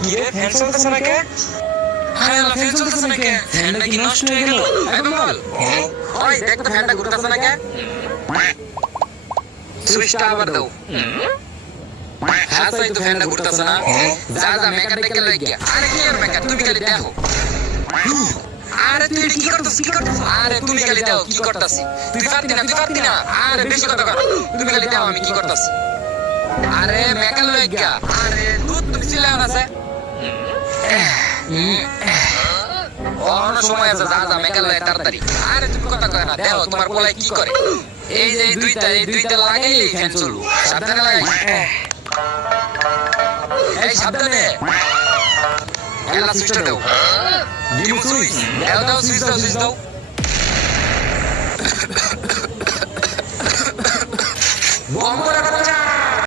কি রে ফ্যান চলতেছে না কে? আরে আল্লাহ, ফ্যান চলতেছে না কে? ফ্যানটা কি নষ্ট হয়ে গেল? এই বেঙ্গল, ওই দেখ তো ফ্যানটা ঘুরতেছে না কে? সুইচটা আবার দাও। হ্যাঁ তাই তো, ফ্যানটা ঘুরতেছে না। যা যা মেকানিকে লই গিয়া। আরে কি আর মেকার, তুমি খালি দেখো। আরে তুই কি করতেছিস, কি করতেছিস? আরে তুমি খালি দাও কি করতেছিস। তুই পারতি না, তুই পারতি না। আরে বেশি কথা কর, তুমি খালি দাও আমি কি করতেছি। আরে মেকার লই গিয়া। আরে দুধ তুমি চিল্লাও না স্যার। অন্য সময় আছে, যা যা মেকার লই তাড়াতাড়ি। আরে তুমি কথা কয় না, দেখো তোমার পোলাই কি করে। এই যে এই দুইটা লাগাইলেই ফ্যান চলবো। সাবধানে লাগাই। এই সাবধানে। এলা সুইচটা দাও। ডিমো সুইচ দাও, দাও সুইচ দাও, সুইচ দাও। বন্ধ করে কথা